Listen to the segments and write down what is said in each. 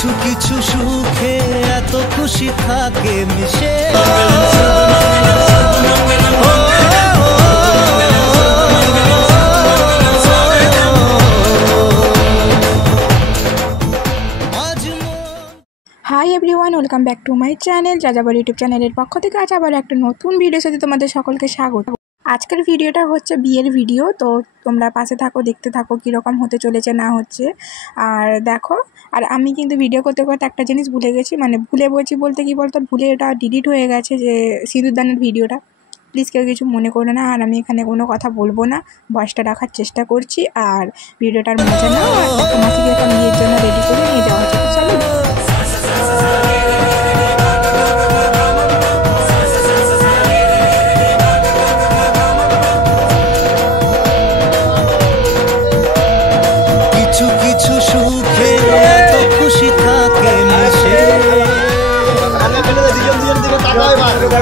কিছু কিছু সুখে এত খুশি থাকে মিশে। Hi everyone, welcome back to my channel যাযাবর ইউটিউব চ্যানেলের পক্ষ থেকে আজ আবার একটা নতুন ভিডিওর সাথে তোমাদের সকলকে স্বাগত। আজকের ভিডিওটা হচ্ছে বিয়ের ভিডিও, তো তোমরা পাশে থাকো, দেখতে থাকো কীরকম হতে চলেছে না হচ্ছে। আর দেখো, আর আমি কিন্তু ভিডিও করতে করতে একটা জিনিস ভুলে গেছি, মানে ভুলে বলছি বলতে কি বলতো, ভুলে এটা ডিলিট হয়ে গেছে যে সিঁদুরদানের ভিডিওটা। প্লিজ কেউ কিছু মনে করো না, আর আমি এখানে কোনো কথা বলবো না, ভয়েসটা রাখার চেষ্টা করছি। আর ভিডিওটার মজা নাও। আর তোমাকে এখন বিয়ের জন্য রেডি করে নিয়ে যাওয়া হচ্ছে, চলো।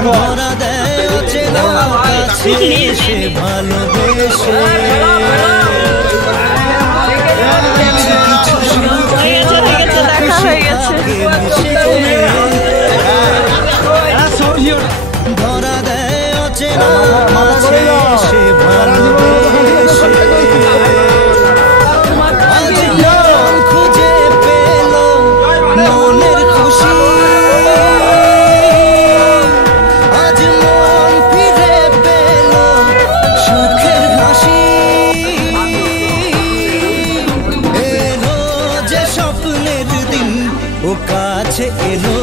ধরা দেয় অচেনা কাছে এসে ভালোবেসে। ধরা দেয় অচেনা কাছে এসে ভালোবেসে। আজ মন খুঁজে পেল মনের খুশি, ও কাছে এলো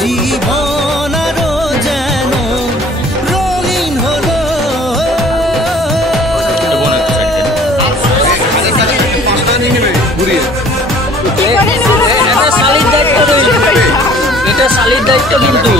জীবন আরো যেন রঙিন হলো। এটা শালির দায়িত্ব কিন্তু